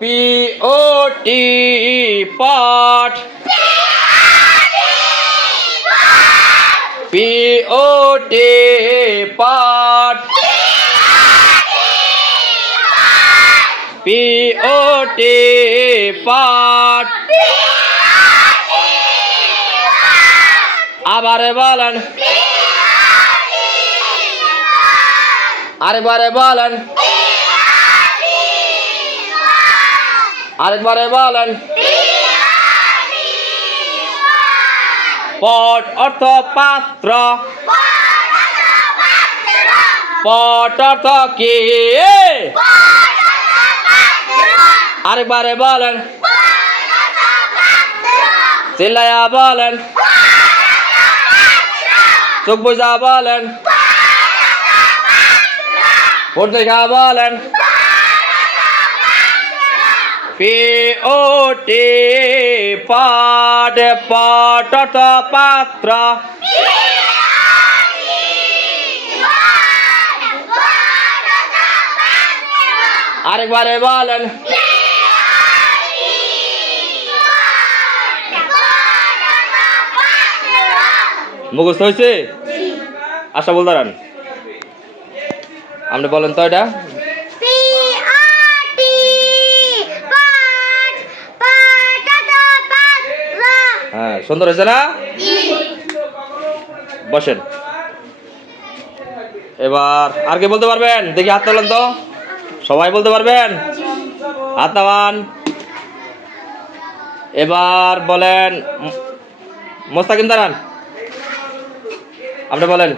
P-O-T, pot. P-O-T, pot. P-O-T, pot. আবারে বলেন, আরেকবারে বলেন, আরেকবারে বলেন। পট অর্থ পাত্র, পট অর্থ কি? আরেকবারে বলেন, চিল্লায়া বলেন, চোখ বুঝা বলেন, ভোট দেখা বলেন। P-O-T, pot, pot অর্থ পাত্র। আরেকবারে বলেন, মুখস্থ হয়েছে? আশা বল দাঁড়ান, আপনি বলেন তো এটা। হ্যাঁ, সুন্দর হয়েছে না? বসেন। এবার আর কে বলতে পারবেন? দেখি হাত তোলেন তো। সবাই বলতে পারবেন? হাত নামান। এবার বলেন, মোস্তাকিম দাঁড়ান, আপনি বলেন।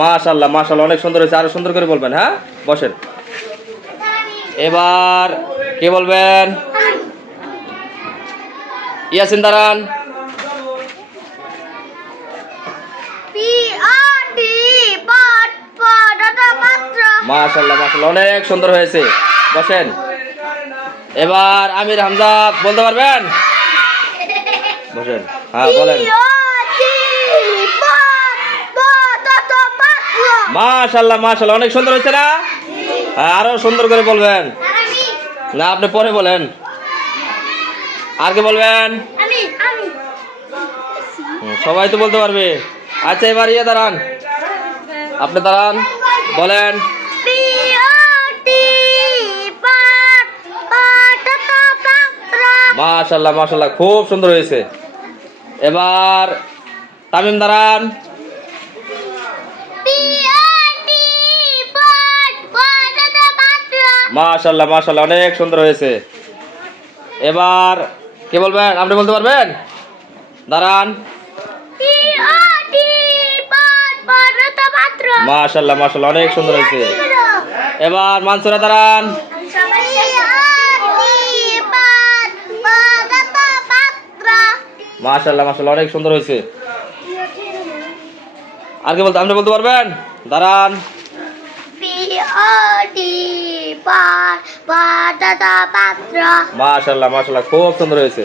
মাশাআল্লাহ, মাশাআল্লাহ, অনেক সুন্দর হয়েছে। আরো সুন্দর করে বলবেন। হ্যাঁ, বসেন। এবার কে বলবেন? ইয়াসিন দাঁড়ান। মাশাআল্লাহ, মাশাআল্লাহ, অনেক সুন্দর হয়েছে। বসেন। এবার আমির হামজা বলতে পারবেন? বসেন। হ্যাঁ, বলেন। মাশাআল্লাহ, মাশাআল্লাহ, অনেক সুন্দর হয়েছে না? হ্যাঁ, আরো সুন্দর করে বলবেন। না, আপনি পরে বলেন। আর কে বলবেন? সবাই তো বলতে পারবে। আচ্ছা, এবার ইয়ে দাঁড়ান, আপনি দাঁড়ান, বলেন। মাশাআল্লাহ, মাশাআল্লাহ, খুব সুন্দর হয়েছে। এবার তামিম দাঁড়ান। মাশাআল্লাহ, মাশাআল্লাহ, অনেক সুন্দর হয়েছে। এবার কে বলবেন? আপনি বলতে পারবেন? দাঁড়ান। মাশাআল্লাহ, মাশাআল্লাহ, অনেক সুন্দর হয়েছে। এবার মানসুরা দাঁড়ান। মাশাআল্লাহ, মাশাআল্লাহ, অনেক সুন্দর হয়েছে। আর কে বলতে? আপনি বলতে পারবেন? দাঁড়ান। মাশাআল্লাহ, মাশাআল্লাহ, খুব সুন্দর হয়েছে।